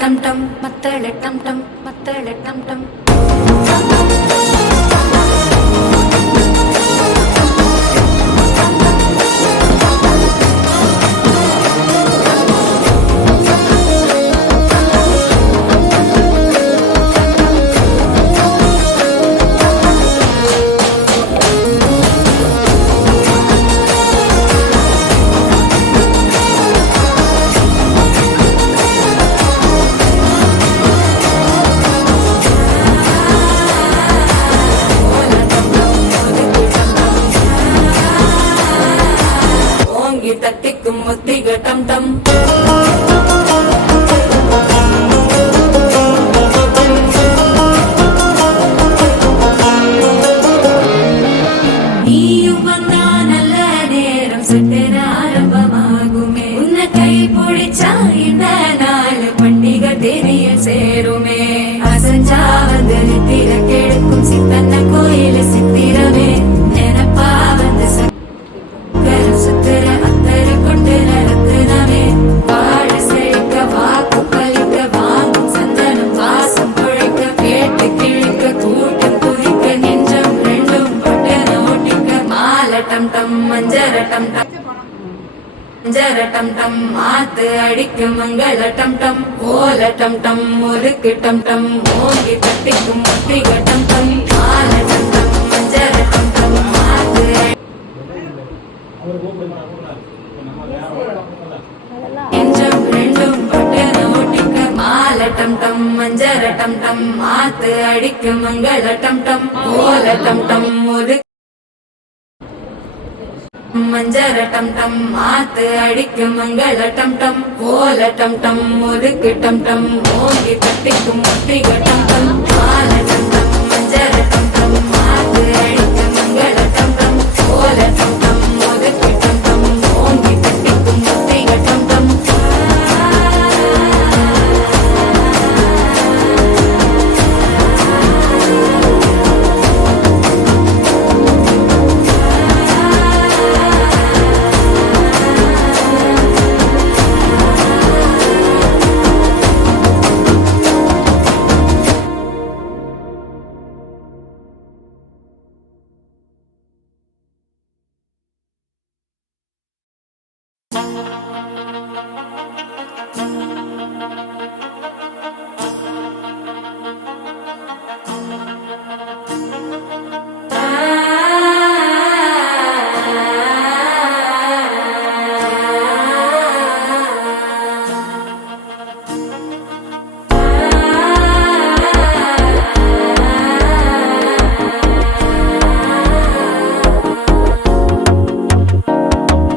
டம் டம் மத்தள டம் டம் மத்தள டம் டம் தட்டிக்கும் முத்திக டம் டம் நீயும் வந்தா நல்ல நேரம் சட்டென ஆரம்பமாகுமே உன்னை கை பிடிச்சா இந்த நாள் பண்டிகை தெரிய சேருமே அசஞ்சா வந்து நித்திர கெடுக்கும் சித்தன்ன கோயில சித்திரமே நினப்பா வந்து சுத்திர டம் டம் மாத்து அடிக்கும் மங்கள டம் டம் ஓல டம் டம் முறுக்கு டம் டம் ஓங்கி தட்டிக்கும் முத்திக டம் டம் மால டம் டம் மஞ்சர டம் டம் மாத்து நெஞ்சம் ரெண்டும் பட்டன ஓட்டிக்க மால டம் டம் மஞ்சர டம் டம் மாத்து அடிக்கும் மங்கள டம் டம் ஓல டம் டம் முறுக்கு மஞ்சர டம் டம் மாத்து அடிக்கும் மங்கள டம் டம் ஓல டம் டம் முறுக்கு டம் டம் ஓங்கி தட்டிக்கும் முத்திக டம் டம் மால டம் டம் மஞ்சர டம்